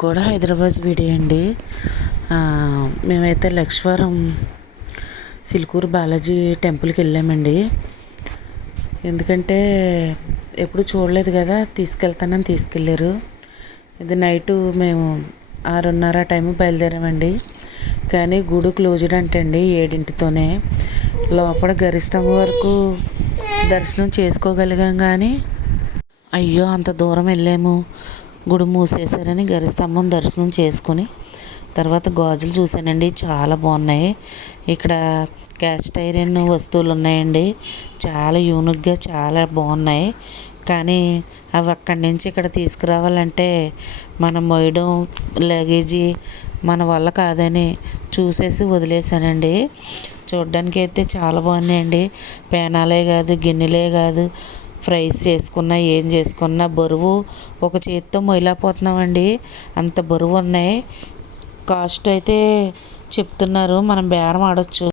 కూడా హైదరాబాద్ వీడియో అండి. మేమైతే లక్ష్వరం సిల్కూరు బాలాజీ టెంపుల్కి వెళ్ళామండి. ఎందుకంటే ఎప్పుడు చూడలేదు కదా, తీసుకెళ్తానని తీసుకెళ్ళారు. ఇది నైటు మేము 6:30 టైం బయలుదేరామండి. కానీ గుడి క్లోజ్డ్ అంటండి 7 లోపల గరిస్తంభం వరకు దర్శనం చేసుకోగలిగాం. కానీ అయ్యో అంత దూరం వెళ్ళాము, గుడి మూసేశారని గరిస్తంభం దర్శనం చేసుకొని తర్వాత గాజులు చూశానండి. చాలా బాగున్నాయి. ఇక్కడ క్యాస్ట్ ఐరన్ వస్తువులు ఉన్నాయండి. చాలా యూనిక్గా చాలా బాగున్నాయి. కానీ అవి అక్కడి నుంచి ఇక్కడ తీసుకురావాలంటే మనం మోయడం లగేజీ మన వల్ల కాదని చూసేసి వదిలేసానండి. చూడ్డానికి అయితే చాలా బాగున్నాయండి. పేనాలే కాదు, గిన్నెలే కాదు, ఫ్రైస్ చేసుకున్నా ఏం చేసుకున్నా బరువు ఒక చేతితో మొయలేకపోతున్నామండి, అంత బరువు ఉన్నాయి. కాస్ట్ అయితే చెప్తున్నారు, మనం బేరం ఆడొచ్చు.